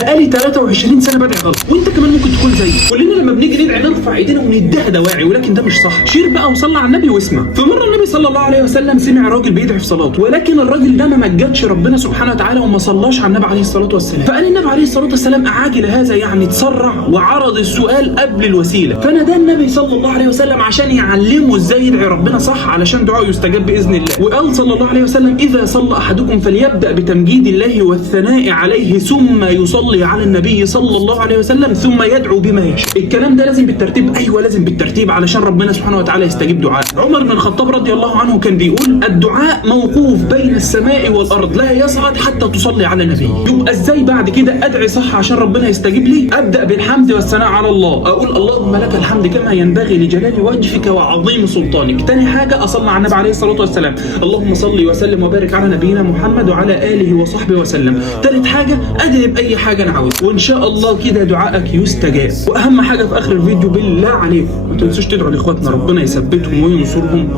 بقالي 23 سنه بدعي غلط، وانت كمان ممكن تكون زيي. كلنا لما بنيجي ندعي نرفع ايدينا ونديها دواعي، ولكن ده مش صح. شير بقى وصلى على النبي واسمع. في مره النبي صلى الله عليه وسلم سمع راجل بيدعي في صلاته، ولكن الراجل ده ما مجدش ربنا سبحانه وتعالى وما صلاش على النبي عليه الصلاه والسلام. فقال النبي عليه الصلاه والسلام اعاجل هذا، يعني تسرع وعرض السؤال قبل الوسيله. فنادى النبي صلى الله عليه وسلم عشان يعلمه ازاي يدعي ربنا صح علشان دعائه يستجاب باذن الله. وقال صلى الله عليه وسلم اذا صلى احدكم فليبدا بتمجيد الله والثناء عليه ثم يصلي على النبي صلى الله عليه وسلم ثم يدعو بما يشاء. الكلام ده لازم بالترتيب، ايوه لازم بالترتيب علشان ربنا سبحانه وتعالى يستجيب دعاء. عمر بن الخطاب رضي الله عنه كان بيقول الدعاء موقوف بين السماء والارض لا يصعد حتى تصلي على النبي. يبقى ازاي بعد كده ادعي صح عشان ربنا يستجيب لي؟ ابدا بالحمد والثناء على الله، اقول اللهم لك الحمد كما ينبغي لجلال وجهك وعظيم سلطانك. تاني حاجه اصلي على النبي عليه الصلاه والسلام، اللهم صل وسلم وبارك على نبينا محمد وعلى اله وصحبه وسلم. تالت حاجه ادعي باي حاجه انا عاوزها، وان شاء الله كده دعائك يستجاب. واهم حاجه في اخر الفيديو بالله عليكم ما تنسوش تدعوا لاخواتنا ربنا يثبتهم وينصرهم.